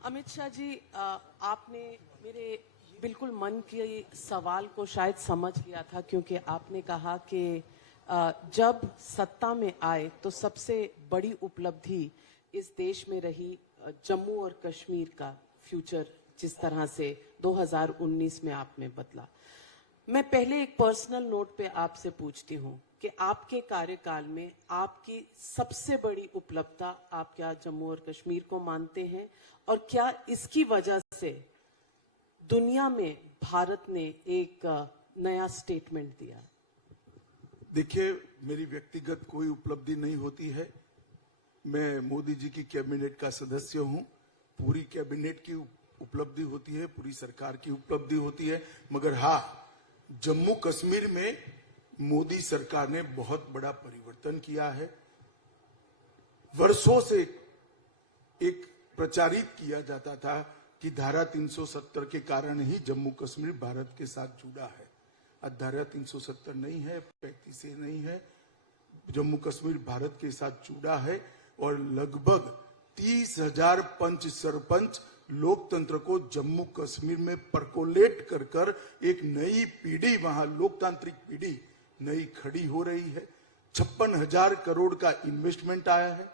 अमित शाह जी, आपने मेरे बिल्कुल मन के सवाल को शायद समझ लिया था, क्योंकि आपने कहा कि जब सत्ता में आए तो सबसे बड़ी उपलब्धि इस देश में रही जम्मू और कश्मीर का फ्यूचर, जिस तरह से 2019 में आपने बदला। मैं पहले एक पर्सनल नोट पे आपसे पूछती हूँ कि आपके कार्यकाल में आपकी सबसे बड़ी उपलब्धता आप क्या जम्मू और कश्मीर को मानते हैं, और क्या इसकी वजह से दुनिया में भारत ने एक नया स्टेटमेंट दिया? देखिए, मेरी व्यक्तिगत कोई उपलब्धि नहीं होती है। मैं मोदी जी की कैबिनेट का सदस्य हूं। पूरी कैबिनेट की उपलब्धि होती है, पूरी सरकार की उपलब्धि होती है। मगर हाँ, जम्मू कश्मीर में मोदी सरकार ने बहुत बड़ा परिवर्तन किया है। वर्षों से एक प्रचारित किया जाता था कि धारा 370 के कारण ही जम्मू कश्मीर भारत के साथ जुड़ा है। आज धारा 370 नहीं है, 35 नहीं है, जम्मू कश्मीर भारत के साथ जुड़ा है। और लगभग 30,000 पंच सरपंच लोकतंत्र को जम्मू कश्मीर में परकोलेट कर कर एक नई पीढ़ी, वहां लोकतांत्रिक पीढ़ी नई खड़ी हो रही है। 56,000 करोड़ का इन्वेस्टमेंट आया है।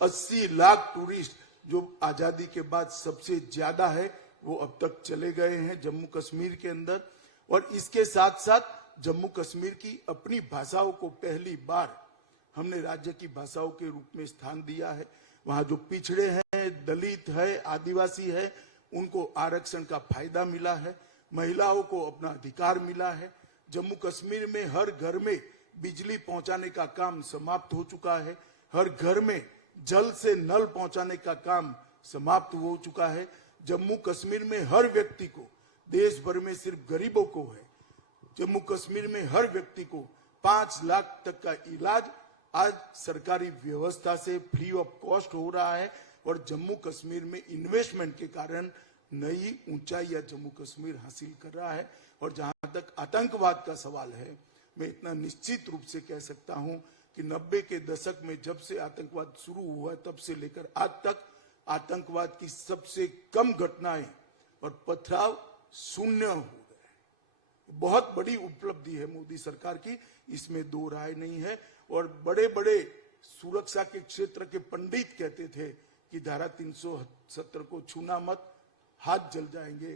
80 लाख टूरिस्ट, जो आजादी के बाद सबसे ज्यादा है, वो अब तक चले गए हैं जम्मू कश्मीर के अंदर। और इसके साथ साथ जम्मू कश्मीर की अपनी भाषाओं को पहली बार हमने राज्य की भाषाओं के रूप में स्थान दिया है। वहां जो पिछड़े हैं, दलित है, आदिवासी है, उनको आरक्षण का फायदा मिला है। महिलाओं को अपना अधिकार मिला है। जम्मू कश्मीर में हर घर में बिजली पहुंचाने का काम समाप्त हो चुका है। हर घर में जल से नल पहुंचाने का काम समाप्त हो चुका है। जम्मू कश्मीर में हर व्यक्ति को, देश भर में सिर्फ गरीबों को है, जम्मू कश्मीर में हर व्यक्ति को 5 लाख तक का इलाज आज सरकारी व्यवस्था से फ्री ऑफ कॉस्ट हो रहा है। और जम्मू कश्मीर में इन्वेस्टमेंट के कारण नई ऊंचाई जम्मू कश्मीर हासिल कर रहा है। और जहां तक आतंकवाद का सवाल है, मैं इतना निश्चित रूप से कह सकता हूं कि 90 के दशक में जब से आतंकवाद शुरू हुआ, तब से लेकर आज तक आतंकवाद की सबसे कम घटनाएं और पथराव शून्य हो गए। बहुत बड़ी उपलब्धि है मोदी सरकार की, इसमें दो राय नहीं है। और बड़े बड़े सुरक्षा के क्षेत्र के पंडित कहते थे कि धारा 370 को छूना मत, हाथ जल जाएंगे।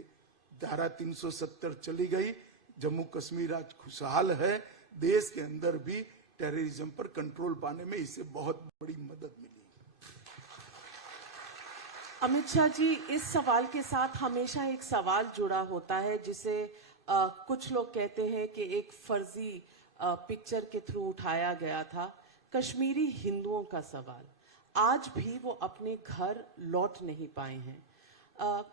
धारा 370 चली गई, जम्मू कश्मीर आज खुशहाल है। देश के अंदर भी टेररिज्म पर कंट्रोल पाने में इससे बहुत बड़ी मदद मिली। अमित शाह जी, इस सवाल के साथ हमेशा एक सवाल जुड़ा होता है, जिसे कुछ लोग कहते हैं कि एक फर्जी पिक्चर के थ्रू उठाया गया था, कश्मीरी हिंदुओं का सवाल। आज भी वो अपने घर लौट नहीं पाए हैं।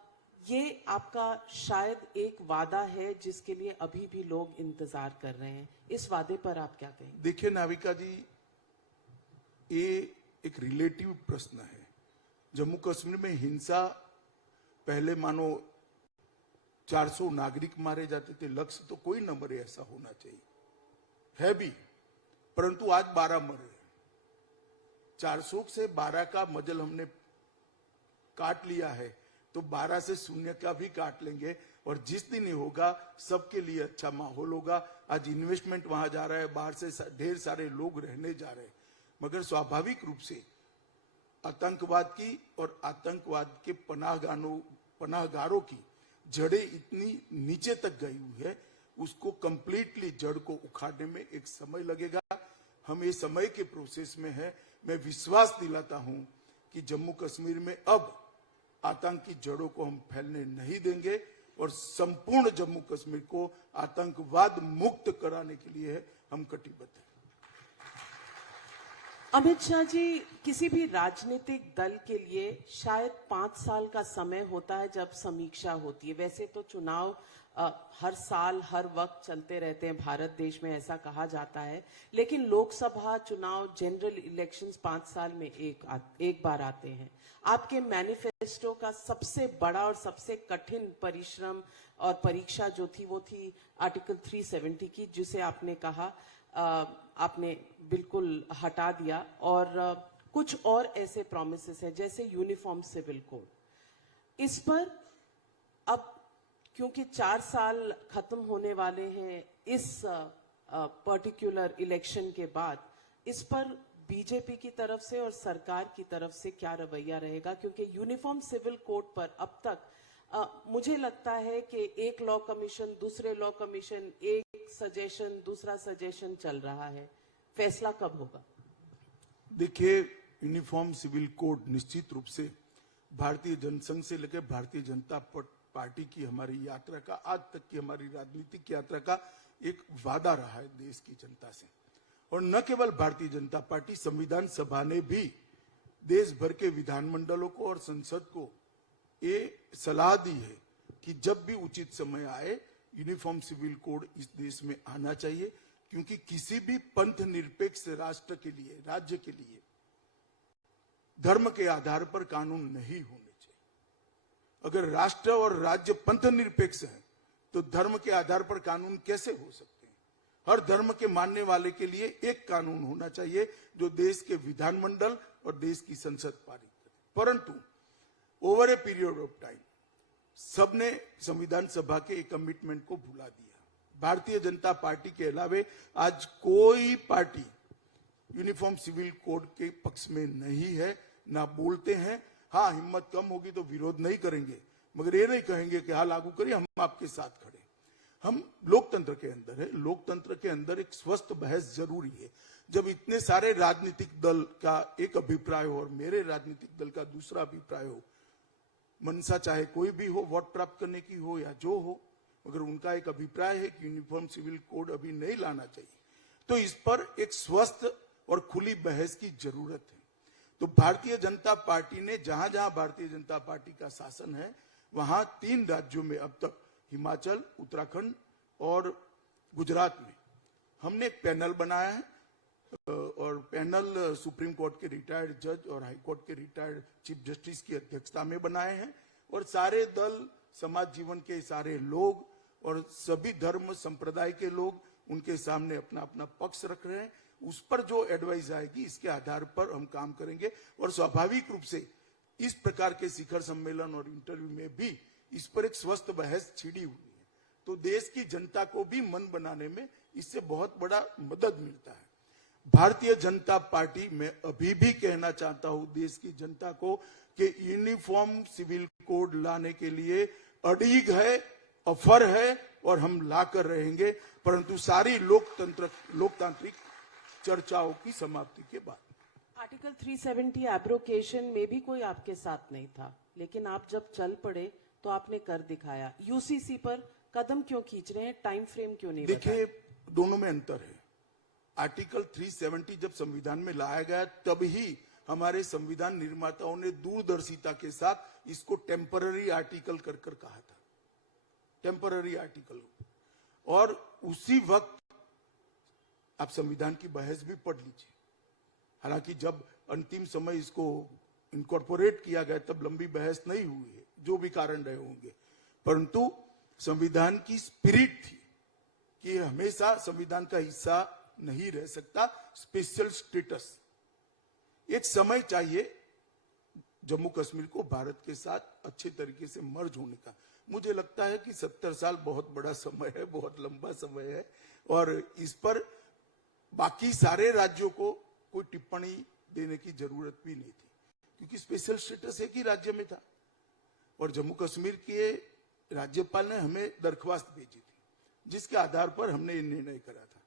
ये आपका शायद एक वादा है जिसके लिए अभी भी लोग इंतजार कर रहे हैं। इस वादे पर आप क्या कहेंगे? देखिए नाविका जी, ये एक रिलेटिव प्रश्न है। जम्मू कश्मीर में हिंसा, पहले मानो 400 नागरिक मारे जाते थे, लक्ष्य तो कोई न मरे ऐसा होना चाहिए है भी, परंतु आज 12 मरे। 400 से 12 का मजल हमने काट लिया है, तो 12 से 0 का भी काट लेंगे। और जिस दिन ही होगा, सबके लिए अच्छा माहौल होगा। आज इन्वेस्टमेंट वहां जा रहा है, बाहर से ढेर सारे लोग रहने जा रहे हैं। मगर स्वाभाविक रूप से आतंकवाद की और आतंकवाद के पनाहगारों की जड़ें इतनी नीचे तक गई हुई है, उसको कंप्लीटली जड़ को उखाड़ने में एक समय लगेगा। हम ये समय के प्रोसेस में है। मैं विश्वास दिलाता हूं कि जम्मू कश्मीर में अब आतंक की जड़ों को हम फैलने नहीं देंगे और संपूर्ण जम्मू कश्मीर को आतंकवाद मुक्त कराने के लिए हम कटिबद्ध हैं। अमित शाह जी, किसी भी राजनीतिक दल के लिए शायद 5 साल का समय होता है जब समीक्षा होती है। वैसे तो चुनाव हर साल हर वक्त चलते रहते हैं भारत देश में, ऐसा कहा जाता है। लेकिन लोकसभा चुनाव, जनरल इलेक्शंस 5 साल में एक बार आते हैं। आपके मैनिफेस्टो का सबसे बड़ा और सबसे कठिन परिश्रम और परीक्षा जो थी, वो थी आर्टिकल 370 की, जिसे आपने कहा आपने बिल्कुल हटा दिया। और कुछ और ऐसे प्रॉमिसेस हैं, जैसे यूनिफॉर्म सिविल कोड। इस पर अब क्योंकि 4 साल खत्म होने वाले हैं इस पर्टिकुलर इलेक्शन के बाद, इस पर बीजेपी की तरफ से और सरकार की तरफ से क्या रवैया रहेगा? क्योंकि यूनिफॉर्म सिविल कोड पर अब तक मुझे लगता है कि एक लॉ कमीशन, दूसरे लॉ कमीशन, एक सजेशन, दूसरा सजेशन चल रहा है। फैसला कब होगा? देखिए, यूनिफॉर्म सिविल कोड निश्चित रूप से भारतीय जनसंघ से लेकर भारतीय जनता पार्टी की हमारी यात्रा का, आज तक की हमारी राजनीतिक यात्रा का एक वादा रहा है देश की जनता से। और न केवल भारतीय जनता पार्टी, संविधान सभा ने भी देश भर के विधानमंडलों को और संसद को ये सलाह दी है कि जब भी उचित समय आए यूनिफॉर्म सिविल कोड इस देश में आना चाहिए, क्योंकि किसी भी पंथ निरपेक्ष राष्ट्र के लिए, राज्य के लिए धर्म के आधार पर कानून नहीं होने चाहिए। अगर राष्ट्र और राज्य पंथ निरपेक्ष है तो धर्म के आधार पर कानून कैसे हो सकते हैं? हर धर्म के मानने वाले के लिए एक कानून होना चाहिए जो देश के विधानमंडल और देश की संसद पारित करे। परंतु over a period of time सबने संविधान सभा के एक कमिटमेंट को भुला दिया। भारतीय जनता पार्टी के अलावे आज कोई पार्टी यूनिफॉर्म सिविल कोड के पक्ष में नहीं है, ना बोलते हैं। हाँ, हिम्मत कम होगी तो विरोध नहीं करेंगे, मगर ये नहीं कहेंगे कि हाँ लागू करिए, हम आपके साथ खड़े। हम लोकतंत्र के अंदर है, लोकतंत्र के अंदर एक स्वस्थ बहस जरूरी है। जब इतने सारे राजनीतिक दल का एक अभिप्राय हो और मेरे राजनीतिक दल का दूसरा अभिप्राय हो, मनसा चाहे कोई भी हो, वोट प्राप्त करने की हो या जो हो, मगर उनका एक अभिप्राय है कि यूनिफॉर्म सिविल कोड अभी नहीं लाना चाहिए, तो इस पर एक स्वस्थ और खुली बहस की जरूरत है। तो भारतीय जनता पार्टी ने जहां जहां भारतीय जनता पार्टी का शासन है वहां 3 राज्यों में अब तक, हिमाचल, उत्तराखंड और गुजरात में, हमने एक पैनल बनाया है और पैनल सुप्रीम कोर्ट के रिटायर्ड जज और हाई कोर्ट के रिटायर्ड चीफ जस्टिस की अध्यक्षता में बनाए हैं। और सारे दल, समाज जीवन के सारे लोग और सभी धर्म संप्रदाय के लोग उनके सामने अपना अपना पक्ष रख रहे हैं। उस पर जो एडवाइस आएगी इसके आधार पर हम काम करेंगे। और स्वाभाविक रूप से इस प्रकार के शिखर सम्मेलन और इंटरव्यू में भी इस पर एक स्वस्थ बहस छिड़ी हुई है, तो देश की जनता को भी मन बनाने में इससे बहुत बड़ा मदद मिलता है। भारतीय जनता पार्टी में अभी भी कहना चाहता हूं देश की जनता को कि यूनिफॉर्म सिविल कोड लाने के लिए अड़िग है, ऑफर है और हम लाकर रहेंगे, परंतु सारी लोकतांत्रिक चर्चाओं की समाप्ति के बाद। आर्टिकल 370 एब्रोकेशन में भी कोई आपके साथ नहीं था, लेकिन आप जब चल पड़े तो आपने कर दिखाया। यूसीसी पर कदम क्यों खींच रहे हैं? टाइम फ्रेम क्यों नहीं? देखिए, दोनों में अंतर है। आर्टिकल 370 जब संविधान में लाया गया तब ही हमारे संविधान निर्माताओं ने दूरदर्शिता के साथ इसको टेम्पररी आर्टिकल कर कहा था, टेम्पररी आर्टिकल। और उसी वक्त आप संविधान की बहस भी पढ़ लीजिए। हालांकि जब अंतिम समय इसको इनकॉर्पोरेट किया गया तब लंबी बहस नहीं हुई है, जो भी कारण रहे होंगे, परंतु संविधान की स्पिरिट थी कि हमेशा संविधान का हिस्सा नहीं रह सकता स्पेशल स्टेटस। एक समय चाहिए जम्मू कश्मीर को भारत के साथ अच्छे तरीके से मर्ज होने का। मुझे लगता है कि 70 साल बहुत बड़ा समय है, बहुत लंबा समय है, और इस पर बाकी सारे राज्यों को कोई टिप्पणी देने की जरूरत भी नहीं थी, क्योंकि स्पेशल स्टेटस एक ही राज्य में था और जम्मू कश्मीर के राज्यपाल ने हमें दरख्वास्त भेजी थी, जिसके आधार पर हमने ये निर्णय करा था।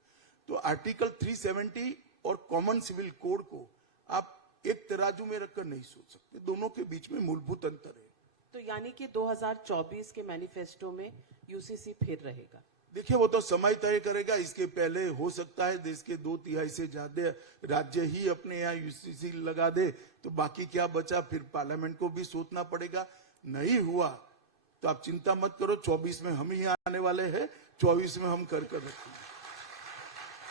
तो आर्टिकल 370 और कॉमन सिविल कोड को आप एक तराजू में रखकर नहीं सोच सकते, दोनों के बीच में मूलभूत अंतर है। तो यानी कि 2024 के मैनिफेस्टो में यूसीसी फिर रहेगा? देखिए, वो तो समय तय करेगा। इसके पहले हो सकता है देश के 2/3 से ज्यादा राज्य ही अपने यहाँ यूसीसी लगा दे, तो बाकी क्या बचा? फिर पार्लियामेंट को भी सोचना पड़ेगा। नहीं हुआ तो आप चिंता मत करो, 24 में हम ही आने वाले हैं, 24 में हम कर रखेंगे।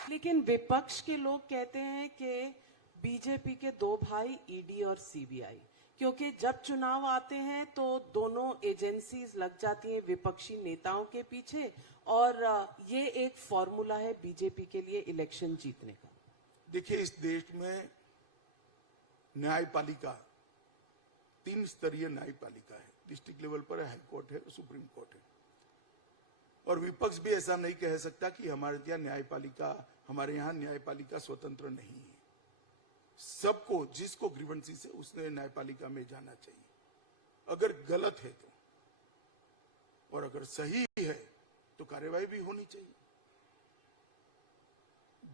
लेकिन विपक्ष के लोग कहते हैं कि बीजेपी के 2 भाई ईडी और सीबीआई, क्योंकि जब चुनाव आते हैं तो दोनों एजेंसीज लग जाती हैं विपक्षी नेताओं के पीछे, और ये एक फॉर्मूला है बीजेपी के लिए इलेक्शन जीतने का। देखिए, इस देश में न्यायपालिका 3 स्तरीय न्यायपालिका है, डिस्ट्रिक्ट लेवल पर है, हाई कोर्ट है, सुप्रीम कोर्ट है। और विपक्ष भी ऐसा नहीं कह सकता कि हमारे यहाँ न्यायपालिका स्वतंत्र नहीं है। सबको, जिसको ग्रीवेंसीज है उसने न्यायपालिका में जाना चाहिए, अगर गलत है तो, और अगर सही है तो कार्रवाई भी होनी चाहिए।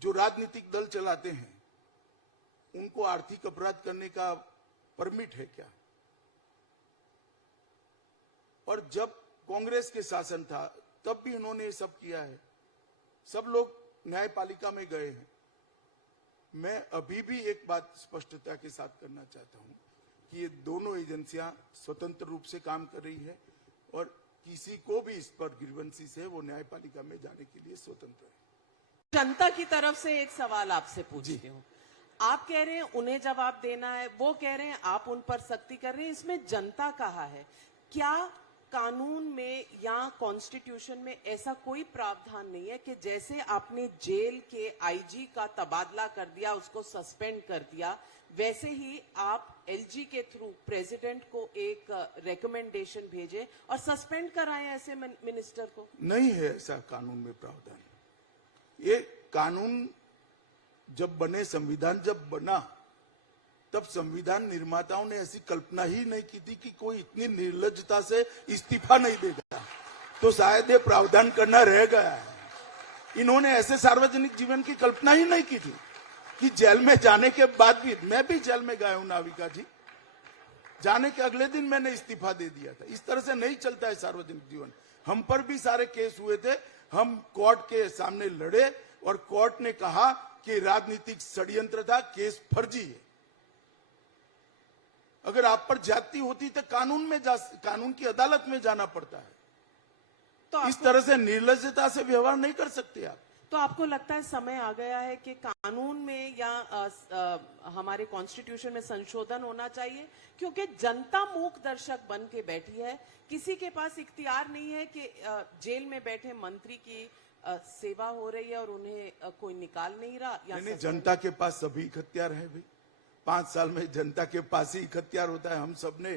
जो राजनीतिक दल चलाते हैं उनको आर्थिक अपराध करने का परमिट है क्या? और जब कांग्रेस के शासन था तब भी इन्होंने ये सब किया है। सब लोग न्यायपालिका में गए हैं। मैं अभी भी एक बात स्पष्टता के साथ करना चाहता हूं कि ये दोनों एजेंसियां स्वतंत्र रूप से काम कर रही है और किसी को भी इस पर ग्रीवेंसीज है वो न्यायपालिका में जाने के लिए स्वतंत्र है। जनता की तरफ से एक सवाल आपसे पूछती हूँ। आप कह रहे हैं उन्हें जवाब देना है, वो कह रहे हैं आप उन पर सख्ती कर रहे हैं, इसमें जनता कहाँ है? क्या कानून में या कॉन्स्टिट्यूशन में ऐसा कोई प्रावधान नहीं है कि जैसे आपने जेल के आईजी का तबादला कर दिया, उसको सस्पेंड कर दिया, वैसे ही आप एलजी के थ्रू प्रेसिडेंट को एक रिकमेंडेशन भेजे और सस्पेंड कराएं ऐसे मिनिस्टर को? नहीं है ऐसा कानून में प्रावधान। ये कानून जब बने, संविधान जब बना, तब संविधान निर्माताओं ने ऐसी कल्पना ही नहीं की थी कि कोई इतनी निर्लज्जता से इस्तीफा नहीं देगा, तो शायद ये प्रावधान करना रह गया है। इन्होंने ऐसे सार्वजनिक जीवन की कल्पना ही नहीं की थी कि जेल में जाने के बाद भी, मैं भी जेल में गया हूं नाविका जी, जाने के अगले दिन मैंने इस्तीफा दे दिया था। इस तरह से नहीं चलता है सार्वजनिक जीवन। हम पर भी सारे केस हुए थे, हम कोर्ट के सामने लड़े और कोर्ट ने कहा कि राजनीतिक षड्यंत्र था, केस फर्जी है। अगर आप पर ज्यादती होती तो कानून की अदालत में जाना पड़ता है। तो इस तरह से निर्लज्जता से व्यवहार नहीं कर सकते आप। तो आपको लगता है समय आ गया है कि कानून में या हमारे कॉन्स्टिट्यूशन में संशोधन होना चाहिए? क्योंकि जनता मूक दर्शक बन के बैठी है, किसी के पास इख्तियार नहीं है कि जेल में बैठे मंत्री की सेवा हो रही है और उन्हें कोई निकाल नहीं रहा। नहीं, जनता के पास सभी इख्तियार है भाई। 5 साल में जनता के पास ही इख्तियार होता है। हम सब ने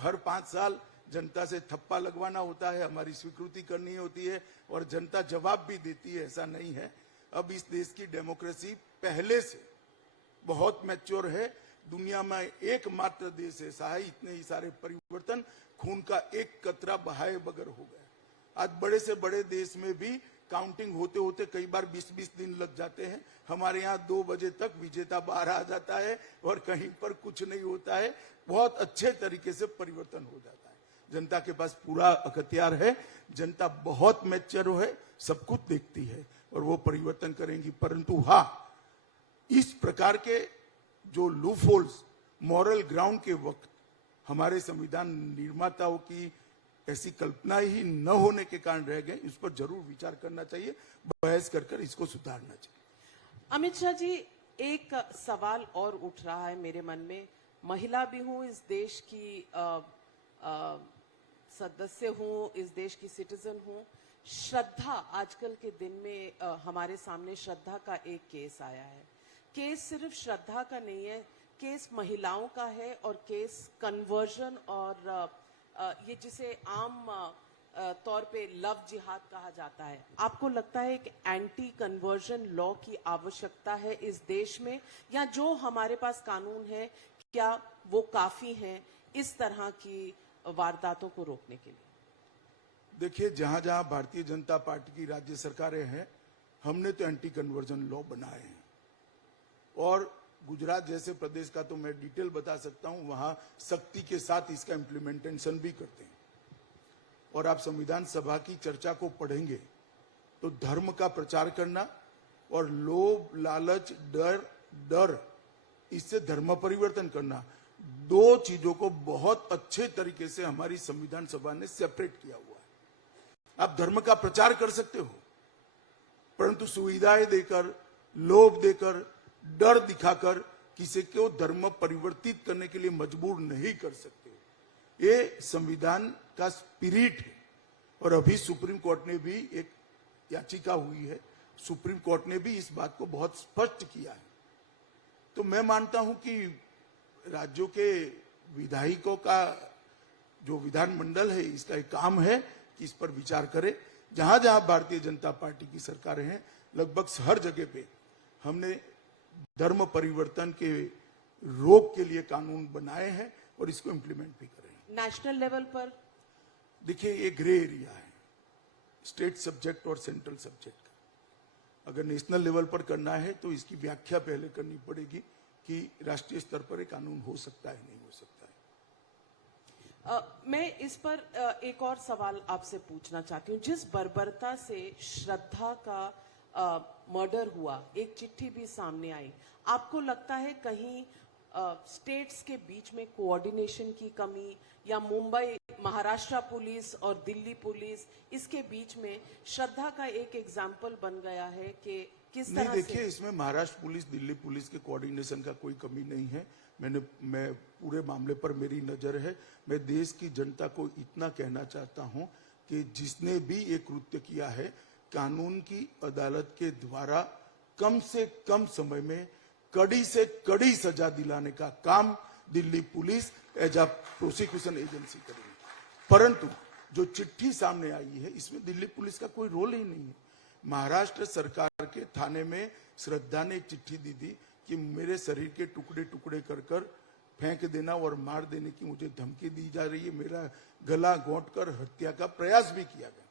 हर 5 साल जनता से थप्पा लगवाना होता है, हमारी स्वीकृति करनी होती है और जनता जवाब भी देती है, ऐसा नहीं है। अब इस देश की डेमोक्रेसी पहले से बहुत मैच्योर है। दुनिया में एकमात्र देश ऐसा है, इतने ही सारे परिवर्तन खून का एक कतरा बहाए बगैर हो गया। आज बड़े से बड़े देश में भी काउंटिंग होते होते कई बार 20-20 दिन लग जाते हैं। हमारे यहाँ 2 बजे तक विजेता बाहर आ जाता है और कहीं पर कुछ नहीं होता है। बहुत अच्छे तरीके से परिवर्तन हो जाता है। जनता के पास पूरा अख्तियार है, जनता बहुत मैच्योर है, सब कुछ देखती है और वो परिवर्तन करेंगी। परंतु हाँ, इस प्रकार के जो लूप होल्स मॉरल ग्राउंड के वक्त हमारे संविधान निर्माताओं की ऐसी कल्पना ही न होने के कारण रह गए, इस पर जरूर विचार करना चाहिए, बहस कर इसको सुधारना चाहिए। अमित शाह जी, एक सवाल और उठ रहा है मेरे मन में। महिला भी हूं, इस देश की सदस्य हूं, इस देश की सिटीजन हूं। श्रद्धा, आजकल के दिन में हमारे सामने श्रद्धा का एक केस आया है। केस सिर्फ श्रद्धा का नहीं है, केस महिलाओं का है और केस कन्वर्जन और ये जिसे आम तौर पे लव जिहाद कहा जाता है। आपको लगता है कि एंटी कन्वर्जन लॉ की आवश्यकता है इस देश में, या जो हमारे पास कानून है क्या वो काफी हैं इस तरह की वारदातों को रोकने के लिए? देखिए, जहां जहां भारतीय जनता पार्टी की राज्य सरकारें हैं, हमने तो एंटी कन्वर्जन लॉ बनाए हैं। और गुजरात जैसे प्रदेश का तो मैं डिटेल बता सकता हूं, वहां सख्ती के साथ इसका इम्प्लीमेंटेशन भी करते हैं। और आप संविधान सभा की चर्चा को पढ़ेंगे तो धर्म का प्रचार करना और लोभ, लालच, डर इससे धर्म परिवर्तन करना, 2 चीजों को बहुत अच्छे तरीके से हमारी संविधान सभा ने सेपरेट किया हुआ है। आप धर्म का प्रचार कर सकते हो, परंतु सुविधाएं देकर, लोभ देकर, डर दिखाकर किसी को धर्म परिवर्तित करने के लिए मजबूर नहीं कर सकते। ये संविधान का स्पिरिट है। और अभी सुप्रीम कोर्ट ने भी एक याचिका हुई है, सुप्रीम कोर्ट ने भी इस बात को बहुत स्पष्ट किया है। तो मैं मानता हूं कि राज्यों के विधायकों का जो विधानमंडल है इसका एक काम है कि इस पर विचार करे। जहां जहां भारतीय जनता पार्टी की सरकारें हैं लगभग हर जगह पे हमने धर्म परिवर्तन के रोक के लिए कानून बनाए हैं और इसको इम्प्लीमेंट भी करें। नेशनल लेवल पर देखिए ये ग्रे एरिया है स्टेट सब्जेक्ट और सेंट्रल सब्जेक्ट का। अगर नेशनल लेवल पर करना है तो इसकी व्याख्या पहले करनी पड़ेगी कि राष्ट्रीय स्तर पर एक कानून हो सकता है नहीं हो सकता है। मैं इस पर एक और सवाल आपसे पूछना चाहती हूँ। जिस बर्बरता से श्रद्धा का मर्डर हुआ, एक चिट्ठी भी सामने आई, आपको लगता है कहीं स्टेट्स के बीच में कोऑर्डिनेशन की कमी या मुंबई महाराष्ट्र पुलिस और दिल्ली पुलिस इसके बीच में श्रद्धा का एक एग्जाम्पल बन गया है कि किस तरह नहीं, देखिए इसमें महाराष्ट्र पुलिस दिल्ली पुलिस के कोऑर्डिनेशन का कोई कमी नहीं है। मैं पूरे मामले पर मेरी नजर है। मैं देश की जनता को इतना कहना चाहता हूं कि जिसने भी ये कृत्य किया है कानून की अदालत के द्वारा कम से कम समय में कड़ी से कड़ी सजा दिलाने का काम Delhi police as a prosecution agency करेगी। परंतु जो चिट्ठी सामने आई है इसमें दिल्ली पुलिस का कोई रोल ही नहीं है। महाराष्ट्र सरकार के थाने में श्रद्धा ने एक चिट्ठी दी थी कि मेरे शरीर के टुकड़े टुकड़े कर कर फेंक देना और मार देने की मुझे धमकी दी जा रही है। मेरा गला घोंट कर हत्या का प्रयास भी किया गया।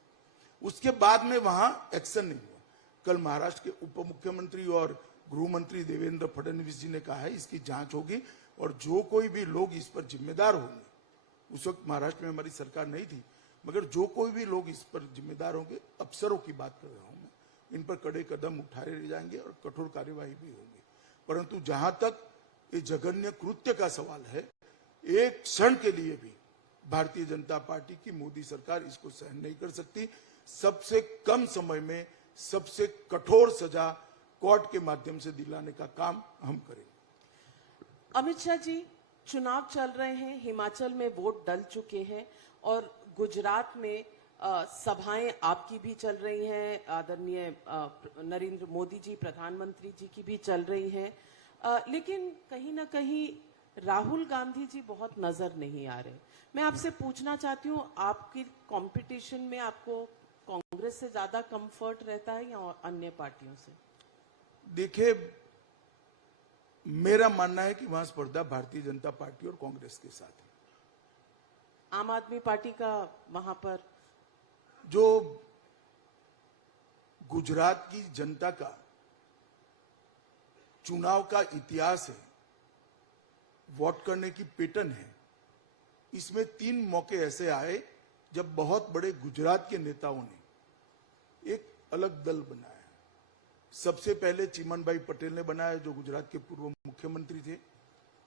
उसके बाद में वहां एक्शन नहीं हुआ। कल महाराष्ट्र के उप मुख्यमंत्री और गृह मंत्री देवेंद्र फडणवीस जी ने कहा है इसकी जांच होगी और जो कोई भी लोग इस पर जिम्मेदार होंगे, उस वक्त महाराष्ट्र में हमारी सरकार नहीं थी, मगर जो कोई भी लोग इस पर जिम्मेदार होंगे, अफसरों की बात कर रहा हूं मैं, इन पर कड़े कदम उठाए जाएंगे और कठोर कार्यवाही भी होगी। परंतु जहां तक ये जघन्य कृत्य का सवाल है, एक क्षण के लिए भी भारतीय जनता पार्टी की मोदी सरकार इसको सहन नहीं कर सकती। सबसे कम समय में सबसे कठोर सजा कोर्ट के माध्यम से दिलाने का काम हम करेंगे। अमित शाह जी, चुनाव चल रहे हैं, हिमाचल में वोट डल चुके हैं और गुजरात में सभाएं आपकी भी चल रही हैं, आदरणीय नरेंद्र मोदी जी प्रधानमंत्री जी की भी चल रही हैं, लेकिन कहीं ना कहीं राहुल गांधी जी बहुत नजर नहीं आ रहे। मैं आपसे पूछना चाहती हूँ, आपकी कंपटीशन में आपको कांग्रेस से ज्यादा कंफर्ट रहता है या अन्य पार्टियों से? देखिए, मेरा मानना है कि वहां स्पर्धा भारतीय जनता पार्टी और कांग्रेस के साथ है। आम आदमी पार्टी का वहां पर जो गुजरात की जनता का चुनाव का इतिहास है, वोट करने की पैटर्न है, इसमें 3 मौके ऐसे आए जब बहुत बड़े गुजरात के नेताओं ने एक अलग दल बनाया। सबसे पहले चिमनभाई पटेल ने बनाया जो गुजरात के पूर्व मुख्यमंत्री थे।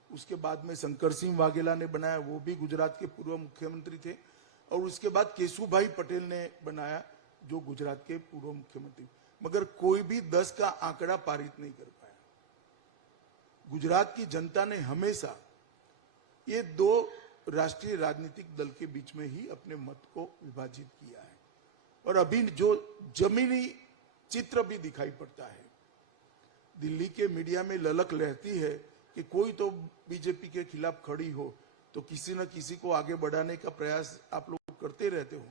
उसके बाद में शंकर सिंह वाघेला ने बनाया, वो भी गुजरात के पूर्व मुख्यमंत्री थे। और उसके बाद केशुभाई पटेल ने बनाया जो गुजरात के पूर्व मुख्यमंत्री, मगर कोई भी 10 का आंकड़ा पारित नहीं कर पाया। गुजरात की जनता ने हमेशा ये 2 राष्ट्रीय राजनीतिक दल के बीच में ही अपने मत को विभाजित किया है। और अभी जो जमीनी चित्र भी दिखाई पड़ता है, दिल्ली के मीडिया में ललक रहती है कि कोई तो बीजेपी के खिलाफ खड़ी हो तो किसी न किसी को आगे बढ़ाने का प्रयास आप लोग करते रहते हो,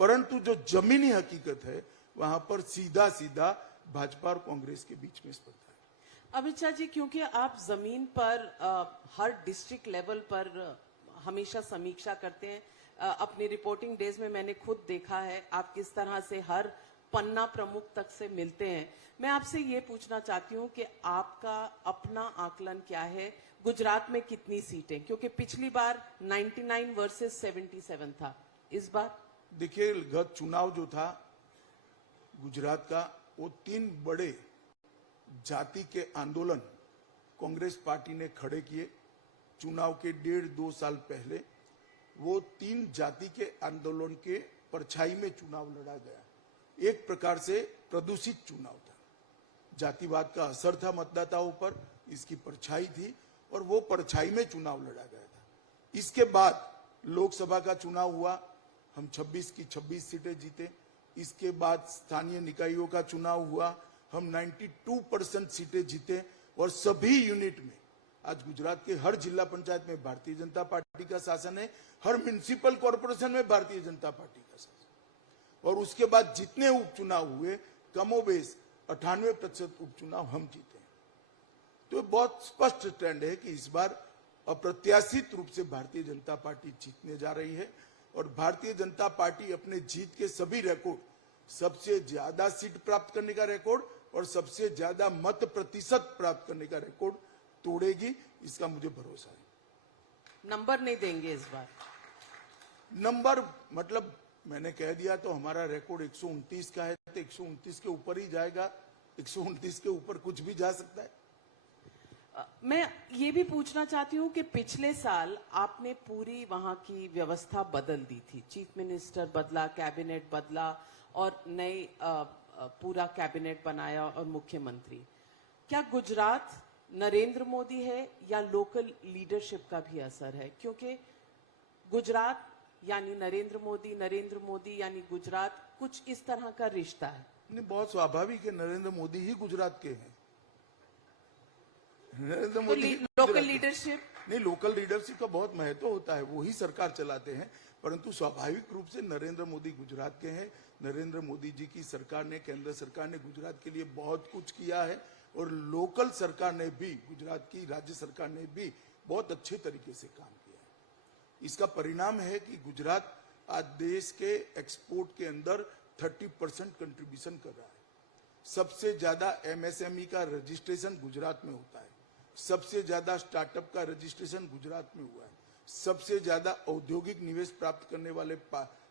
परंतु जो जमीनी हकीकत है वहां पर सीधा सीधा भाजपा और कांग्रेस के बीच में स्पर्धा है। अमित शाह जी, क्योंकि आप जमीन पर हर डिस्ट्रिक्ट लेवल पर हमेशा समीक्षा करते हैं, अपनी रिपोर्टिंग डेज में मैंने खुद देखा है आप किस तरह से हर पन्ना प्रमुख तक से मिलते हैं। मैं आपसे ये पूछना चाहती हूँ कि आपका अपना आकलन क्या है, गुजरात में कितनी सीटें? क्योंकि पिछली बार 99 वर्सेस 77 था, इस बार? देखिए, गत चुनाव जो था गुजरात का, वो 3 बड़े जाति के आंदोलन कांग्रेस पार्टी ने खड़े किए। चुनाव के 1.5-2 साल पहले वो 3 जाति के आंदोलन के परछाई में चुनाव लड़ा गया। एक प्रकार से प्रदूषित चुनाव था, जातिवाद का असर था मतदाताओं पर, इसकी परछाई थी और वो परछाई में चुनाव लड़ा गया था। इसके बाद लोकसभा का चुनाव हुआ, हम 26 की 26 सीटें जीते। इसके बाद स्थानीय निकायों का चुनाव हुआ, हम 92% सीटें जीते और सभी यूनिट में आज गुजरात के हर जिला पंचायत में भारतीय जनता पार्टी का शासन है, हर म्युनिसिपल कॉर्पोरेशन में भारतीय जनता पार्टी का शासन। और उसके बाद जितने उपचुनाव हुए कमोबेश 98% उपचुनाव हम जीते हैं। तो बहुत स्पष्ट ट्रेंड है कि इस बार अप्रत्याशित रूप से भारतीय जनता पार्टी जीतने जा रही है और भारतीय जनता पार्टी अपने जीत के सभी रिकॉर्ड, सबसे ज्यादा सीट प्राप्त करने का रिकॉर्ड और सबसे ज्यादा मत प्रतिशत प्राप्त करने का रिकॉर्ड तोड़ेगी, इसका मुझे भरोसा है। नंबर नहीं देंगे इस बार? नंबर मतलब मैंने कह दिया तो हमारा रिकॉर्ड 129 का है, तो 129 के ऊपर ही जाएगा। 129 के ऊपर कुछ भी जा सकता है। मैं ये भी पूछना चाहती हूँ कि पिछले साल आपने पूरी वहां की व्यवस्था बदल दी थी, चीफ मिनिस्टर बदला, कैबिनेट बदला और नई पूरा कैबिनेट बनाया और मुख्यमंत्री। क्या गुजरात नरेंद्र मोदी है या लोकल लीडरशिप का भी असर है? क्योंकि गुजरात यानी नरेंद्र मोदी यानी गुजरात, कुछ इस तरह का रिश्ता है। नहीं, बहुत स्वाभाविक है, नरेंद्र मोदी ही गुजरात के हैं। नरेंद्र मोदी लोकल लीडरशिप नहीं, लोकल लीडरशिप का बहुत महत्व होता है, वो ही सरकार चलाते हैं, परंतु स्वाभाविक रूप से नरेंद्र मोदी गुजरात के हैं। नरेंद्र मोदी जी की सरकार ने, केंद्र सरकार ने गुजरात के लिए बहुत कुछ किया है और लोकल सरकार ने भी, गुजरात की राज्य सरकार ने भी बहुत अच्छे तरीके से काम किया है। इसका परिणाम है कि गुजरात आज देश के एक्सपोर्ट के अंदर 30% कंट्रीब्यूशन कर रहा है। सबसे ज्यादा एमएसएमई का रजिस्ट्रेशन गुजरात में होता है, सबसे ज्यादा स्टार्टअप का रजिस्ट्रेशन गुजरात में हुआ है, सबसे ज्यादा औद्योगिक निवेश प्राप्त करने वाले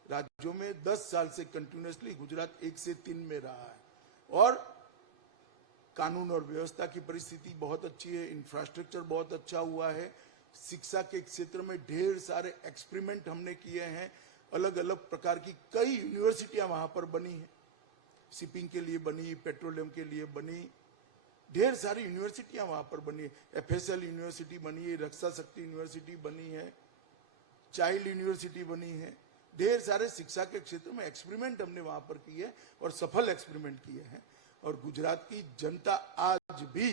राज्यों में 10 साल से कंटिन्यूअसली गुजरात 1 से 3 में रहा है। और कानून और व्यवस्था की परिस्थिति बहुत अच्छी है, इंफ्रास्ट्रक्चर बहुत अच्छा हुआ है, शिक्षा के क्षेत्र में ढेर सारे एक्सपेरिमेंट हमने किए हैं, अलग अलग प्रकार की कई यूनिवर्सिटियां वहां पर बनी है, शिपिंग के लिए बनी, पेट्रोलियम के लिए बनी, ढेर सारी यूनिवर्सिटियां वहां पर बनी है। एफएसएल यूनिवर्सिटी बनी है, रक्षा शक्ति यूनिवर्सिटी बनी है, चाइल्ड यूनिवर्सिटी बनी है, ढेर सारे शिक्षा के क्षेत्र में एक्सपेरिमेंट हमने वहां पर किए और सफल एक्सपेरिमेंट किए हैं। और गुजरात की जनता आज भी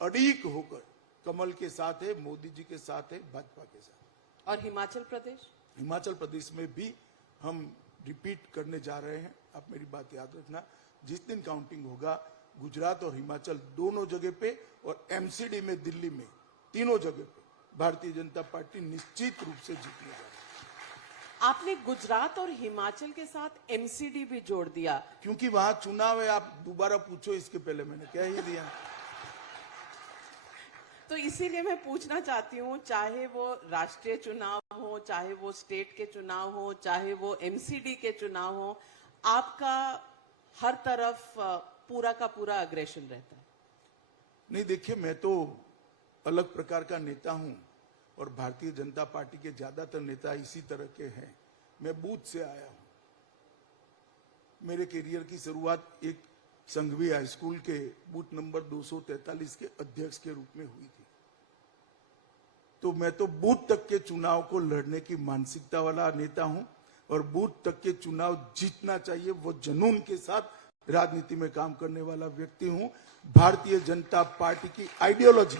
अड़ीक होकर कमल के साथ है, मोदी जी के साथ है, भाजपा के साथ। और हिमाचल प्रदेश? हिमाचल प्रदेश में भी हम रिपीट करने जा रहे हैं। आप मेरी बात याद रखना, जिस दिन काउंटिंग होगा गुजरात और हिमाचल दोनों जगह पे और एमसीडी में दिल्ली में, तीनों जगह पे भारतीय जनता पार्टी निश्चित रूप से जीतने जा रही है। आपने गुजरात और हिमाचल के साथ एमसीडी भी जोड़ दिया क्योंकि वहां चुनाव है। आप दोबारा पूछो, इसके पहले मैंने कह ही दिया। तो इसीलिए मैं पूछना चाहती हूँ, चाहे वो राष्ट्रीय चुनाव हो, चाहे वो स्टेट के चुनाव हो, चाहे वो एमसीडी के चुनाव हो, आपका हर तरफ पूरा का पूरा अग्रेशन रहता है। नहीं, देखिए, मैं तो अलग प्रकार का नेता हूं और भारतीय जनता पार्टी के ज्यादातर नेता इसी तरह के हैं। मैं बूथ से आया हूं। मेरे करियर की शुरुआत एक संघवी हाई स्कूल के बूथ नंबर 243 के अध्यक्ष के रूप में हुई थी। तो मैं तो बूथ तक के चुनाव को लड़ने की मानसिकता वाला नेता हूं और बूथ तक के चुनाव जीतना चाहिए, वो जुनून के साथ राजनीति में काम करने वाला व्यक्ति हूं। भारतीय जनता पार्टी की आइडियोलॉजी,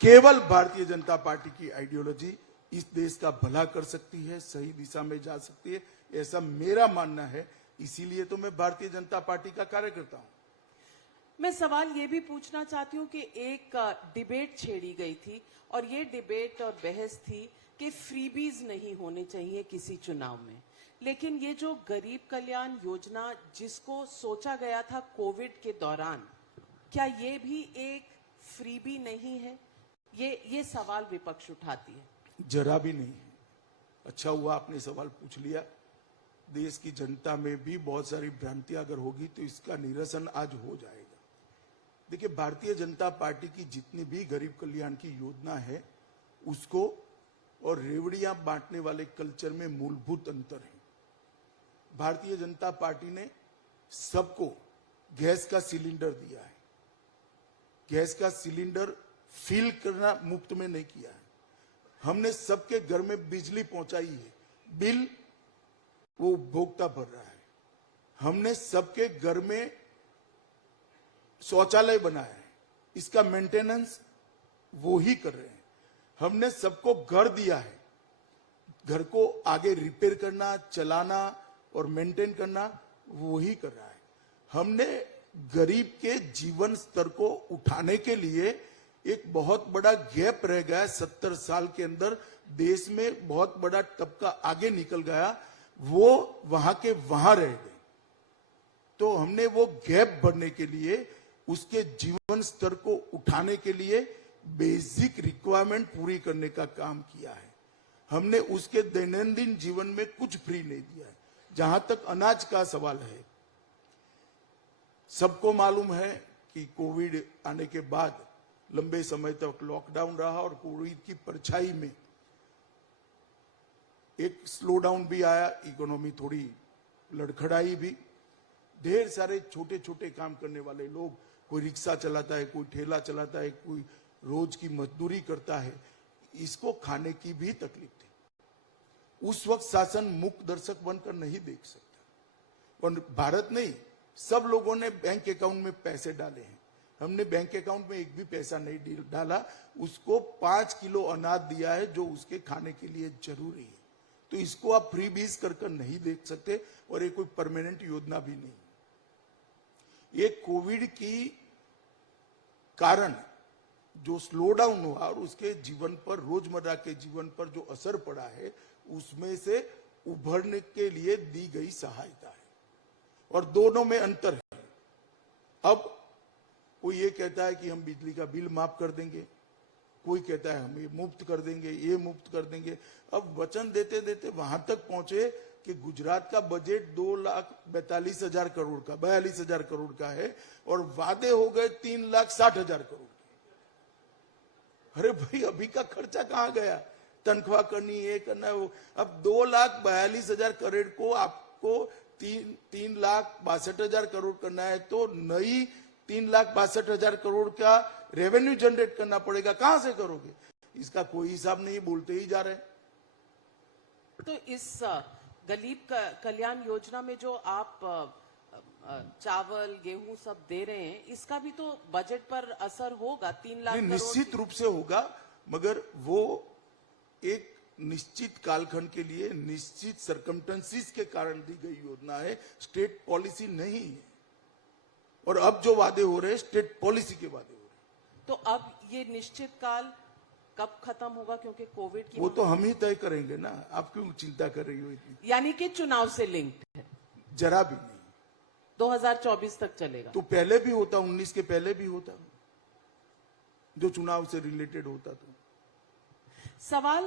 केवल भारतीय जनता पार्टी की आइडियोलॉजी इस देश का भला कर सकती है, सही दिशा में जा सकती है, ऐसा मेरा मानना है। इसीलिए तो मैं भारतीय जनता पार्टी का कार्यकर्ता हूं। मैं सवाल ये भी पूछना चाहती हूँ कि एक डिबेट छेड़ी गई थी और ये डिबेट और बहस थी कि फ्रीबीज नहीं होने चाहिए किसी चुनाव में, लेकिन ये जो गरीब कल्याण योजना जिसको सोचा गया था कोविड के दौरान, क्या ये भी एक फ्रीबी नहीं है? ये सवाल विपक्ष उठाती है। जरा भी नहीं है। अच्छा हुआ आपने सवाल पूछ लिया। देश की जनता में भी बहुत सारी भ्रांतियां अगर होगी तो इसका निरसन आज हो जाएगा। देखिए, भारतीय जनता पार्टी की जितनी भी गरीब कल्याण की योजना है उसको और रेवड़ियां बांटने वाले कल्चर में मूलभूत अंतर है। भारतीय जनता पार्टी ने सबको गैस का सिलेंडर दिया है। गैस का सिलेंडर फिल करना मुफ्त में नहीं किया है। हमने सबके घर में बिजली पहुंचाई है, बिल वो उपभोक्ता भर रहा है। हमने सबके घर में शौचालय बनाया है, इसका मेंटेनेंस वो ही कर रहे हैं। हमने सबको घर दिया है, घर को आगे रिपेयर करना, चलाना और मेंटेन करना वो ही कर रहा है। हमने गरीब के जीवन स्तर को उठाने के लिए एक बहुत बड़ा गैप रह गया। 70 साल के अंदर देश में बहुत बड़ा तबका आगे निकल गया, वो वहां के वहां रह गए। तो हमने वो गैप भरने के लिए, उसके जीवन स्तर को उठाने के लिए बेसिक रिक्वायरमेंट पूरी करने का काम किया है। हमने उसके दैनंदिन जीवन में कुछ फ्री नहीं दिया है। जहां तक अनाज का सवाल है, सबको मालूम है कि कोविड आने के बाद लंबे समय तक लॉकडाउन रहा और कोविड की परछाई में एक स्लो डाउन भी आया, इकोनॉमी थोड़ी लड़खड़ाई भी। ढेर सारे छोटे छोटे काम करने वाले लोग, कोई रिक्शा चलाता है, कोई ठेला चलाता है, कोई रोज की मजदूरी करता है, इसको खाने की भी तकलीफ थी। उस वक्त शासन मूक दर्शक बनकर नहीं देख सकता। और भारत नहीं, सब लोगों ने बैंक अकाउंट में पैसे डाले हैं। हमने बैंक अकाउंट में एक भी पैसा नहीं डाला, उसको 5 किलो अनाज दिया है जो उसके खाने के लिए जरूरी है। तो इसको आप फ्री बीज कर नहीं देख सकते, और ये कोई परमानेंट योजना भी नहीं। ये कोविड की कारण जो स्लो डाउन हुआ और उसके जीवन पर, रोजमर्रा के जीवन पर जो असर पड़ा है, उसमें से उभरने के लिए दी गई सहायता है। और दोनों में अंतर है। अब कोई ये कहता है कि हम बिजली का बिल माफ कर देंगे, कोई कहता है हम ये मुफ्त कर देंगे, ये मुफ्त कर देंगे। अब वचन देते देते वहां तक पहुंचे कि गुजरात का बजट 2,42,000 करोड़ का, 42,000 करोड़ का है, और वादे हो गए 3,60,000 करोड़। अरे भाई, अभी का खर्चा कहां गया? तनख्वाह करनी, ये करना है, वो। अब 2,42,000 करोड़ को आपको 3,62,000 करोड़ करना है, तो नई 3,62,000 करोड़ का रेवेन्यू जनरेट करना पड़ेगा। कहां से करोगे? इसका कोई हिसाब नहीं, बोलते ही जा रहे हैं। तो इस गरीब कल्याण योजना में जो आप चावल, गेहूं सब दे रहे हैं, इसका भी तो बजट पर असर होगा। 3 लाख करोड़ निश्चित रूप से होगा, मगर वो एक निश्चित कालखंड के लिए, निश्चित सर्कमस्टेंसेस के कारण दी गई योजना है, स्टेट पॉलिसी नहीं है। और अब जो वादे हो रहे हैं, स्टेट पॉलिसी के वादे हो रहे हैं। तो अब ये निश्चित काल कब खत्म होगा? क्योंकि कोविड की वो तो हम ही तय करेंगे ना। आप क्यों चिंता कर रही हो इतनी? यानी कि चुनाव से लिंक्ड है? जरा भी नहीं। 2024 तक चलेगा? तो पहले भी होता, 19 के पहले भी होता, जो चुनाव से रिलेटेड होता। तो सवाल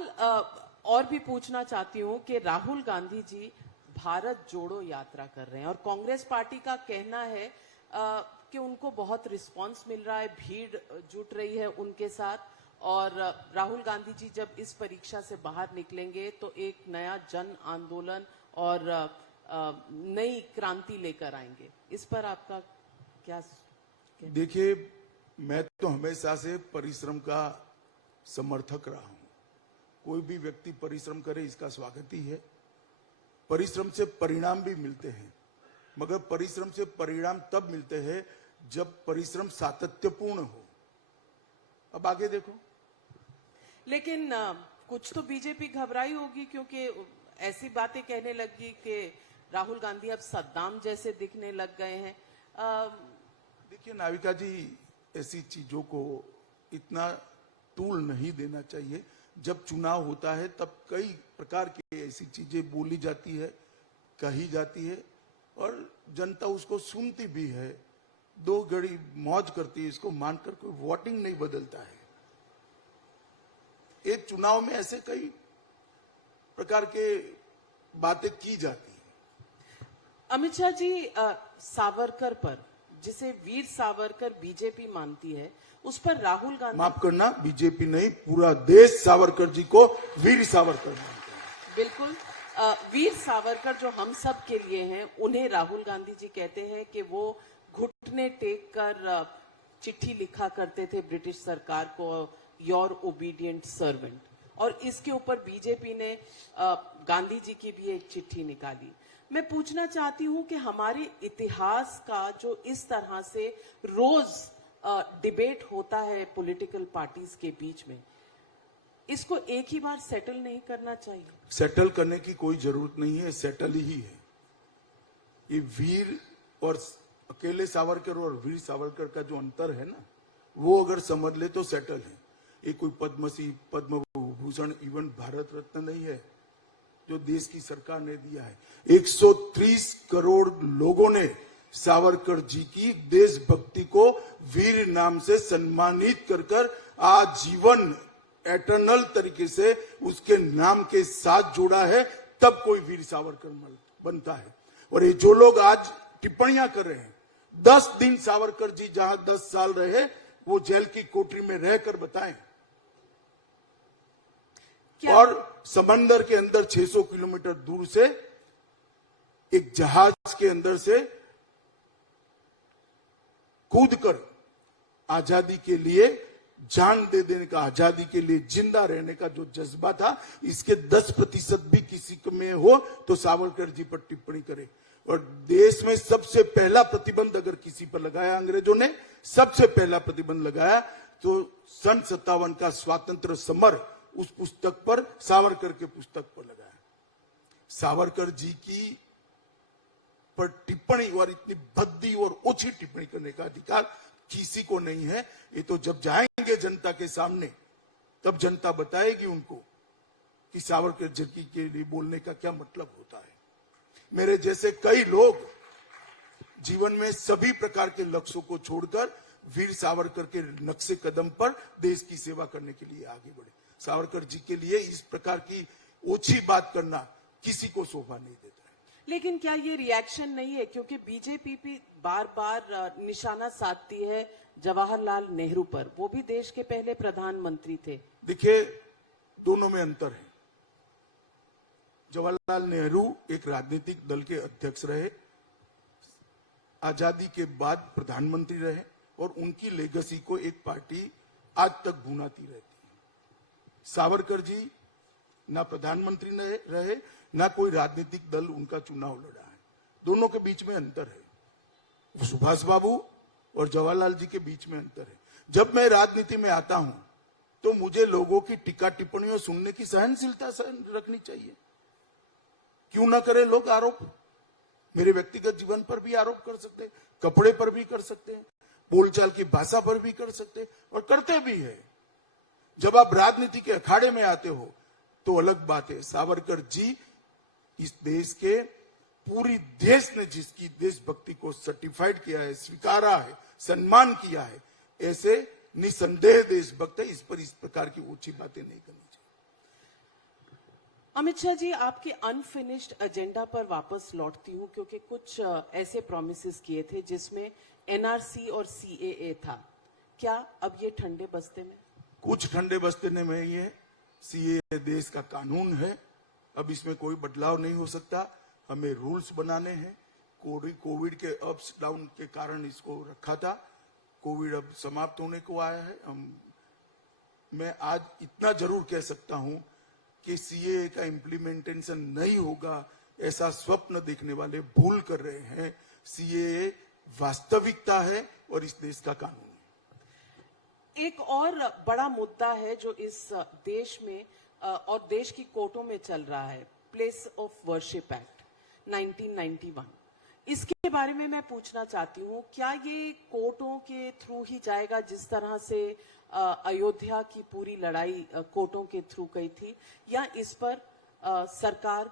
और भी पूछना चाहती हूं कि राहुल गांधी जी भारत जोड़ो यात्रा कर रहे हैं, और कांग्रेस पार्टी का कहना है कि उनको बहुत रिस्पांस मिल रहा है, भीड़ जुट रही है उनके साथ, और राहुल गांधी जी जब इस परीक्षा से बाहर निकलेंगे तो एक नया जन आंदोलन और नई क्रांति लेकर आएंगे। इस पर आपका क्या? देखिए, मैं तो हमेशा से परिश्रम का समर्थक रहा हूं। कोई भी व्यक्ति परिश्रम करे, इसका स्वागत ही है। परिश्रम से परिणाम भी मिलते हैं, मगर परिश्रम से परिणाम तब मिलते हैं जब परिश्रम सातत्यपूर्ण हो। अब आगे देखो। लेकिन कुछ तो बीजेपी घबराई होगी, क्योंकि ऐसी बातें कहने लगी कि राहुल गांधी अब सद्दाम जैसे दिखने लग गए हैं। देखिए नाविका जी, ऐसी चीजों को इतना तूल नहीं देना चाहिए। जब चुनाव होता है तब कई प्रकार की ऐसी चीजें बोली जाती है, कही जाती है, और जनता उसको सुनती भी है, 2 घड़ी मौज करती है। इसको मानकर कोई वोटिंग नहीं बदलता है। एक चुनाव में ऐसे कई प्रकार के बातें की जाती है। अमित शाह जी, सावरकर पर, जिसे वीर सावरकर बीजेपी मानती है, उस पर राहुल गांधी, माफ करना, बीजेपी नहीं, पूरा देश सावरकर जी को वीर सावरकर मानता है। बिल्कुल। वीर सावरकर जो हम सब के लिए हैं, उन्हें राहुल गांधी जी कहते हैं कि वो घुटने टेक कर चिट्ठी लिखा करते थे ब्रिटिश सरकार को, योर ओबीडियंट सर्वेंट। और इसके ऊपर बीजेपी ने गांधी जी की भी एक चिट्ठी निकाली। मैं पूछना चाहती हूं कि हमारे इतिहास का जो इस तरह से रोज डिबेट होता है पॉलिटिकल पार्टीज के बीच में, इसको एक ही बार सेटल नहीं करना चाहिए? सेटल करने की कोई जरूरत नहीं है, सेटल ही है। ये वीर और अकेले सावरकर और वीर सावरकर का जो अंतर है ना, वो अगर समझ ले तो सेटल है। ये कोई पद्मश्री, पद्म भूषण, इवन भारत रत्न नहीं है जो देश की सरकार ने दिया है। 130 करोड़ लोगों ने सावरकर जी की देशभक्ति को वीर नाम से सम्मानित कर कर आजीवन एटर्नल तरीके से उसके नाम के साथ जोड़ा है, तब कोई वीर सावरकर बनता है। और ये जो लोग आज टिप्पणियां कर रहे हैं, 10 दिन सावरकर जी जहां 10 साल रहे वो जेल की कोठरी में रहकर बताएं। और समंदर के अंदर 600 किलोमीटर दूर से एक जहाज के अंदर से कूदकर आजादी के लिए जान दे देने का, आजादी के लिए जिंदा रहने का जो जज्बा था, इसके 10% भी किसी में हो तो सावरकर जी पर टिप्पणी करे। और देश में सबसे पहला प्रतिबंध अगर किसी पर लगाया अंग्रेजों ने, सबसे पहला प्रतिबंध लगाया तो सन 57 का स्वातंत्र समर उस पुस्तक पर, सावरकर के पुस्तक पर लगाया। सावरकर जी की पर टिप्पणी और इतनी भद्दी और ओछी टिप्पणी करने का अधिकार किसी को नहीं है। ये तो जब जाएंगे जनता के सामने तब जनता बताएगी उनको कि सावरकर जी के लिए बोलने का क्या मतलब होता है। मेरे जैसे कई लोग जीवन में सभी प्रकार के लक्ष्यों को छोड़कर वीर सावरकर के नक्शे कदम पर देश की सेवा करने के लिए आगे बढ़े। सावरकर जी के लिए इस प्रकार की ओछी बात करना किसी को शोभा नहीं देता है। लेकिन क्या ये रिएक्शन नहीं है, क्योंकि बीजेपी भी बार बार निशाना साधती है जवाहरलाल नेहरू पर, वो भी देश के पहले प्रधानमंत्री थे। देखिए, दोनों में अंतर है। जवाहरलाल नेहरू एक राजनीतिक दल के अध्यक्ष रहे, आजादी के बाद प्रधानमंत्री रहे, और उनकी लेगेसी को एक पार्टी आज तक भुनाती रहती है। सावरकर जी ना प्रधानमंत्री रहे, ना कोई राजनीतिक दल उनका चुनाव लड़ा है। दोनों के बीच में अंतर है। सुभाष बाबू और जवाहरलाल जी के बीच में अंतर है। जब मैं राजनीति में आता हूं तो मुझे लोगों की टीका टिप्पणियों सुनने की सहनशीलता रखनी चाहिए। क्यों ना करें लोग आरोप? मेरे व्यक्तिगत जीवन पर भी आरोप कर सकते हैं, कपड़े पर भी कर सकते हैं, बोलचाल की भाषा पर भी कर सकते हैं, और करते भी है। जब आप राजनीति के अखाड़े में आते हो तो अलग बात है। सावरकर जी इस देश के, पूरी देश ने जिसकी देशभक्ति को सर्टिफाइड किया है, स्वीकारा है, सम्मान किया है, ऐसे निसंदेह देशभक्त है। इस पर इस प्रकार की ऊंची बातें नहीं करनी चाहिए। अमित शाह जी, आपके अनफिनिश्ड एजेंडा पर वापस लौटती हूं, क्योंकि कुछ ऐसे प्रॉमिसेस किए थे जिसमें एनआरसी और सीएए था। क्या अब ये ठंडे बस्ते में? कुछ ठंडे बस्ते में ही है। सीएए देश का कानून है, अब इसमें कोई बदलाव नहीं हो सकता। हमें रूल्स बनाने हैं। कोविड के अप्स डाउन के कारण इसको रखा था। कोविड अब समाप्त होने को आया है। मैं आज इतना जरूर कह सकता हूं कि सीएए का इम्प्लीमेंटेशन नहीं होगा, ऐसा स्वप्न देखने वाले भूल कर रहे हैं। सीएए वास्तविकता है और इस देश का कानून है। एक और बड़ा मुद्दा है जो इस देश में और देश की कोर्टों में चल रहा है, प्लेस ऑफ वर्शिप एक्ट 1991। इसके बारे में मैं पूछना चाहती हूँ, क्या ये कोर्टों के थ्रू ही जाएगा, जिस तरह से अयोध्या की पूरी लड़ाई कोर्टों के थ्रू गई थी, या इस पर सरकार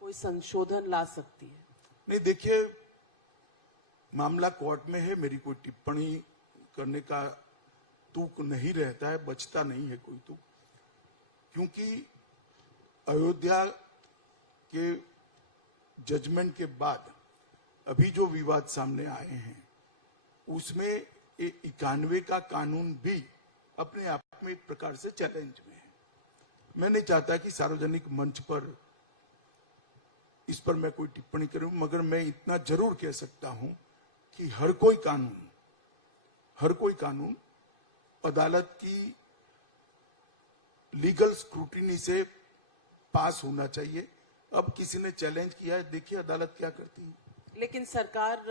कोई संशोधन ला सकती है? नहीं, देखिए, मामला कोर्ट में है। मेरी कोई टिप्पणी करने का तुक नहीं रहता है, बचता नहीं है कोई तुक, क्योंकि अयोध्या के जजमेंट के बाद अभी जो विवाद सामने आए हैं उसमें 91 का कानून भी अपने आप में एक प्रकार से चैलेंज में है। मैं नहीं चाहता कि सार्वजनिक मंच पर इस पर मैं कोई टिप्पणी करूं, मगर मैं इतना जरूर कह सकता हूं कि हर कोई कानून अदालत की लीगल स्क्रूटिनी से पास होना चाहिए। अब किसी ने चैलेंज किया है, देखिए अदालत क्या करती है। लेकिन सरकार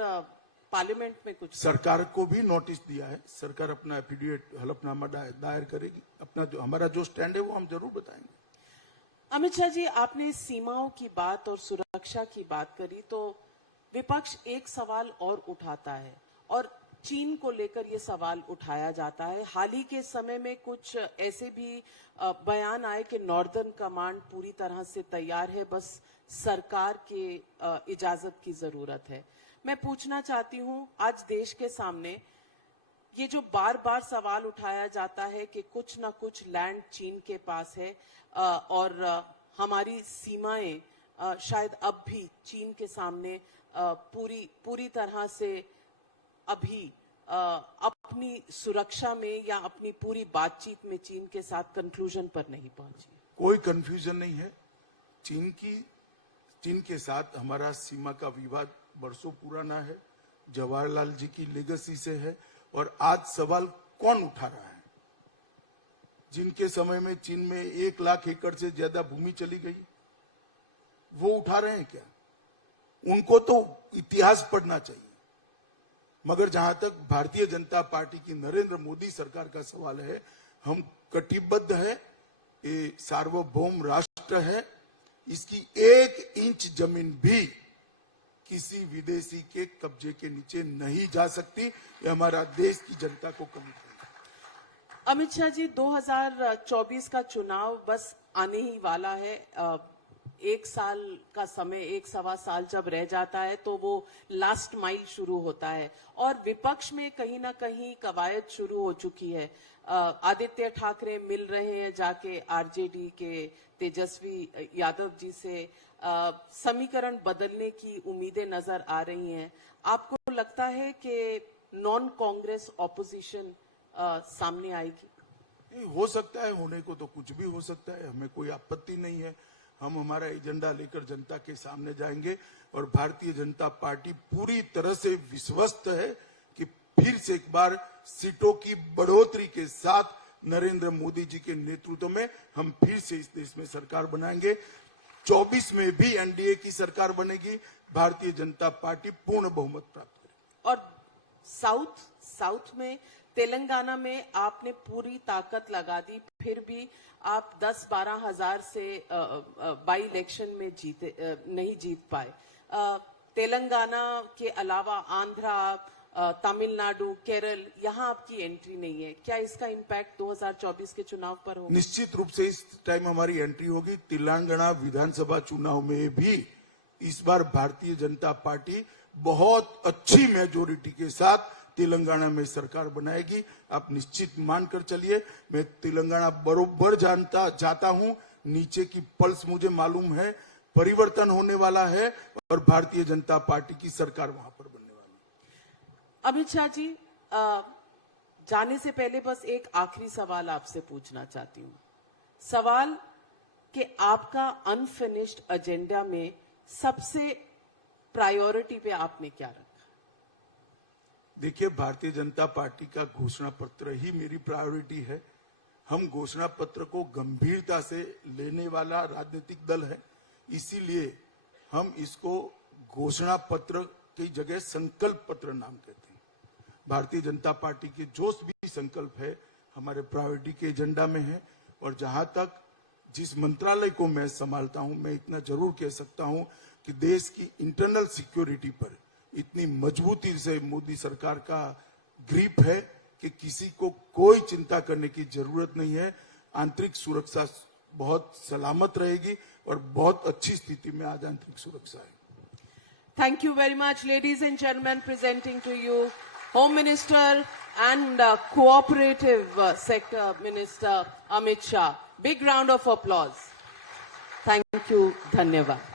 पार्लियामेंट में कुछ सरकार को भी नोटिस दिया है। सरकार अपना एफिडेविट हलफनामा दायर करेगी। अपना जो हमारा जो स्टैंड है वो हम जरूर बताएंगे। अमित शाह जी, आपने सीमाओं की बात और सुरक्षा की बात करी तो विपक्ष एक सवाल और उठाता है और चीन को लेकर ये सवाल उठाया जाता है। हाल ही के समय में कुछ ऐसे भी बयान आए कि नॉर्दर्न कमांड पूरी तरह से तैयार है, बस सरकार के इजाजत की जरूरत है। मैं पूछना चाहती हूं, आज देश के सामने ये जो बार बार सवाल उठाया जाता है कि कुछ ना कुछ लैंड चीन के पास है और हमारी सीमाएं शायद अब भी चीन के सामने पूरी तरह से अभी अपनी सुरक्षा में या अपनी पूरी बातचीत में चीन के साथ कंक्लूजन पर नहीं पहुंची। कोई कंफ्यूजन नहीं है। चीन के साथ हमारा सीमा का विवाद बरसों पुराना है, जवाहरलाल जी की लेगेसी से है। और आज सवाल कौन उठा रहा है? जिनके समय में चीन में 1 लाख एकड़ से ज्यादा भूमि चली गई, वो उठा रहे हैं क्या? उनको तो इतिहास पढ़ना चाहिए। मगर जहां तक भारतीय जनता पार्टी की नरेंद्र मोदी सरकार का सवाल है, हम कटिबद्ध है। ये सार्वभौम राष्ट्र है, इसकी 1 इंच जमीन भी किसी विदेशी के कब्जे के नीचे नहीं जा सकती। ये हमारा देश की जनता को कमिटमेंट है। अमित शाह जी, 2024 का चुनाव बस आने ही वाला है। 1 साल का समय, 1-1.25 साल जब रह जाता है तो वो लास्ट माइल शुरू होता है और विपक्ष में कहीं ना कहीं कवायद शुरू हो चुकी है। आदित्य ठाकरे मिल रहे हैं जाके आरजेडी के तेजस्वी यादव जी से, समीकरण बदलने की उम्मीदें नजर आ रही हैं। आपको लगता है कि नॉन कांग्रेस ऑपोजिशन सामने आएगी? हो सकता है, होने को तो कुछ भी हो सकता है, हमें कोई आपत्ति नहीं है। हम हमारा एजेंडा लेकर जनता के सामने जाएंगे और भारतीय जनता पार्टी पूरी तरह से विश्वस्त है कि फिर से एक बार सीटों की बढ़ोतरी के साथ नरेंद्र मोदी जी के नेतृत्व में हम फिर से इस देश में सरकार बनाएंगे। 24 में भी एनडीए की सरकार बनेगी, भारतीय जनता पार्टी पूर्ण बहुमत प्राप्त करेगी। और साउथ में तेलंगाना में आपने पूरी ताकत लगा दी, फिर भी आप 10-12 हजार से बाई इलेक्शन में नहीं जीत पाए। तेलंगाना के अलावा आंध्रा, तमिलनाडु, केरल, यहाँ आपकी एंट्री नहीं है। क्या इसका इम्पैक्ट 2024 के चुनाव पर होगा? निश्चित रूप से इस टाइम हमारी एंट्री होगी। तेलंगाना विधानसभा चुनाव में भी इस बार भारतीय जनता पार्टी बहुत अच्छी मेजोरिटी के साथ तेलंगाना में सरकार बनाएगी। आप निश्चित मानकर चलिए। मैं तेलंगाना बरोबर जाता हूं, नीचे की पल्स मुझे मालूम है, परिवर्तन होने वाला है और भारतीय जनता पार्टी की सरकार वहां पर बनने वाली है। अमित शाह जी, जाने से पहले बस एक आखिरी सवाल आपसे पूछना चाहती हूँ। सवाल कि आपका अनफिनिश्ड एजेंडा में सबसे प्रायोरिटी पे आपने क्या रखा? देखिए, भारतीय जनता पार्टी का घोषणा पत्र ही मेरी प्रायोरिटी है। हम घोषणा पत्र को गंभीरता से लेने वाला राजनीतिक दल है, इसीलिए हम इसको घोषणा पत्र की जगह संकल्प पत्र नाम कहते हैं। भारतीय जनता पार्टी के जो भी संकल्प है हमारे प्रायोरिटी के एजेंडा में है। और जहां तक जिस मंत्रालय को मैं संभालता हूं, मैं इतना जरूर कह सकता हूं कि देश की इंटरनल सिक्योरिटी पर इतनी मजबूती से मोदी सरकार का ग्रिप है कि किसी को कोई चिंता करने की जरूरत नहीं है। आंतरिक सुरक्षा बहुत सलामत रहेगी और बहुत अच्छी स्थिति में आज आंतरिक सुरक्षा है। Thank you very much, ladies and gentlemen. Presenting to you Home Minister and Cooperative Sector Minister Amit Shah. Big round of applause. Thank you. Dhanyavad.